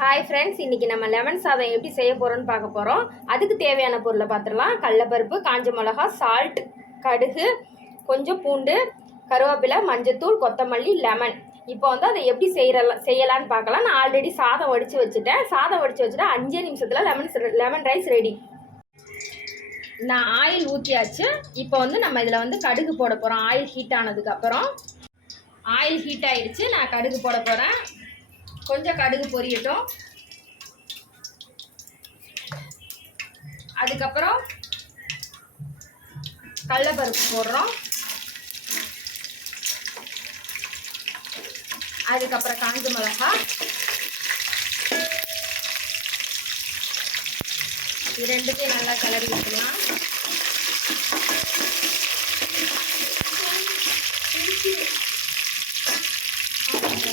Hi friends, இன்றைக்கி நம்ம lemon சாதம் எப்படி செய்ய போகிறோன்னு பார்க்க போகிறோம். அதுக்கு தேவையான பொருளை பார்த்துடலாம். கடலைப்பருப்பு, காஞ்ச மிளகா, சால்ட், கடுகு, கொஞ்சம் பூண்டு, கருவேப்பிலை, மஞ்சத்தூள், கொத்தமல்லி, லெமன். இப்போ வந்து அதை எப்படி செய்யலான்னு பார்க்கலாம். நான் ஆல்ரெடி சாதம் வடித்து வச்சுட்டேன். 5 நிமிஷத்தில் லெமன் ரைஸ் ரெடி. நான் ஆயில் ஊற்றியாச்சு. இப்போ வந்து நம்ம இதில் வந்து கடுகு போட போகிறோம். ஆயில் ஹீட் ஆனதுக்கப்புறம் ஆயில் ஹீட் ஆகிடுச்சு. நான் கடுகு போட போகிறேன். கொஞ்சம் கடுகு பொரியட்டும். அதுக்கப்புறம் கடலைப்பருப்பு போடுறோம். அதுக்கப்புறம் காஞ்ச மிளகா. இது ரெண்டுத்தையும் நல்லா கிளறி விட்டுக்கலாம்.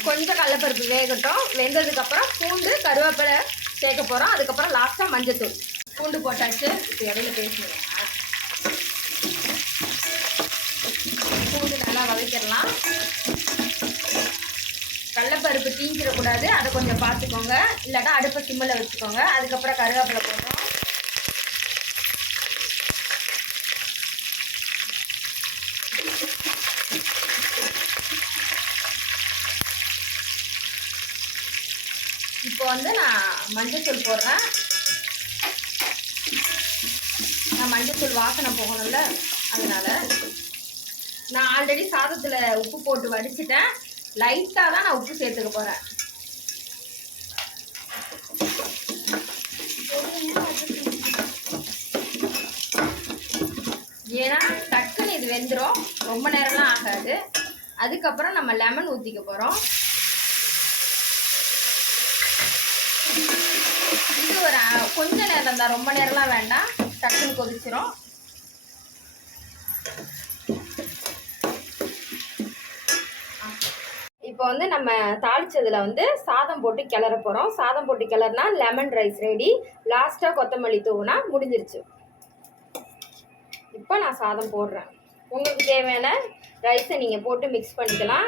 கொஞ்சம் கடலைப்பருப்பு வேகட்டும். வெந்ததுக்கப்புறம் பூண்டு, கருவேப்பிலை சேர்க்க போகிறோம். அதுக்கப்புறம் லாஸ்ட்டாக மஞ்சத்தூள். பூண்டு போட்டாச்சு. இப்போ இடையில பேசுகிறேன். பூண்டு நல்லா வதக்கிடலாம். கடலைப்பருப்பு தீஞ்சிடக்கூடாது, அதை கொஞ்சம் பார்த்துக்கோங்க. இல்லாட்டா அடுப்பை சிம்மில் வச்சுக்கோங்க. அதுக்கப்புறம் கருவேப்பிலை போடுறோம். இப்போ வந்து நான் மஞ்சத்தூள் போடுறேன். நான் மஞ்சத்தூள் வாசனை போகணும்ல, அதனால் நான் ஆல்ரெடி சாதத்தில் உப்பு போட்டு வடிச்சிட்டேன். லைட்டாக தான் நான் உப்பு சேர்த்துக்க போகிறேன். ஏன்னா டக்குன்னு இது வெந்துடும், ரொம்ப நேரம்லாம் ஆகாது. அதுக்கப்புறம் நம்ம லெமன் ஊற்றிக்க போகிறோம். இது ஒரு கொஞ்ச நேரம் தான், ரொம்ப நேரம்லாம் வேண்டாம். டக்குன்னு கொதிச்சிரும். இப்போ வந்து நம்ம தாளிச்சதில் வந்து சாதம் போட்டு கிளற போகிறோம். சாதம் போட்டு கிளறினா லெமன் ரைஸ் ரெடி. லாஸ்ட்டாக கொத்தமல்லி தூவுனா முடிஞ்சிருச்சு. இப்போ நான் சாதம் போடுறேன். உங்களுக்கு தேவையான ரைஸை நீங்கள் போட்டு மிக்ஸ் பண்ணிக்கலாம்.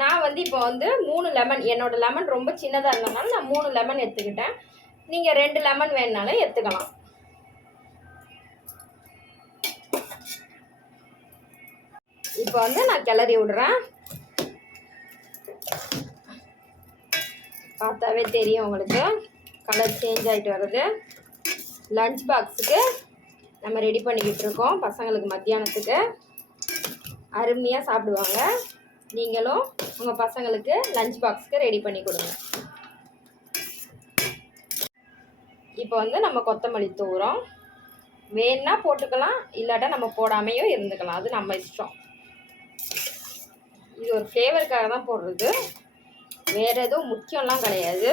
நான் வந்து இப்போ வந்து 3 லெமன், என்னோடய லெமன் ரொம்ப சின்னதாக இருந்ததுனால நான் 3 லெமன் எடுத்துக்கிட்டேன். நீங்கள் 2 லெமன் வேணுனாலும் எடுத்துக்கலாம். இப்போ வந்து நான் கிளறி விடுறேன். பார்த்தாவே தெரியும் உங்களுக்கு, கலர் சேஞ்ச் ஆகிட்டு வருது. லஞ்ச் பாக்ஸுக்கு நம்ம ரெடி பண்ணிக்கிட்டு இருக்கோம். பசங்களுக்கு மத்தியானத்துக்கு அருமையாக சாப்பிடுவாங்க. நீங்களும் உங்கள் பசங்களுக்கு லஞ்ச் பாக்ஸுக்கு ரெடி பண்ணி கொடுங்க. இப்போ வந்து நம்ம கொத்தமல்லி தூவுறோம். வேணுன்னா போட்டுக்கலாம், இல்லாட்டா நம்ம போடாமையும் இருந்துக்கலாம். அது நம்ம இஷ்டம். இது ஒரு ஃப்ளேவருக்காக தான் போடுறது, வேறு எதுவும் முக்கியம்லாம் கிடையாது.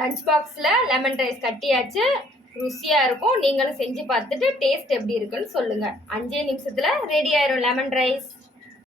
லஞ்ச் பாக்ஸில் லெமன் ரைஸ் கட்டியாச்சு. ருசியாக இருக்கும். நீங்களும் செஞ்சு பார்த்துட்டு டேஸ்ட் எப்படி இருக்குன்னு சொல்லுங்கள். 5 நிமிஷத்தில் ரெடி ஆயிரும் லெமன் ரைஸ்.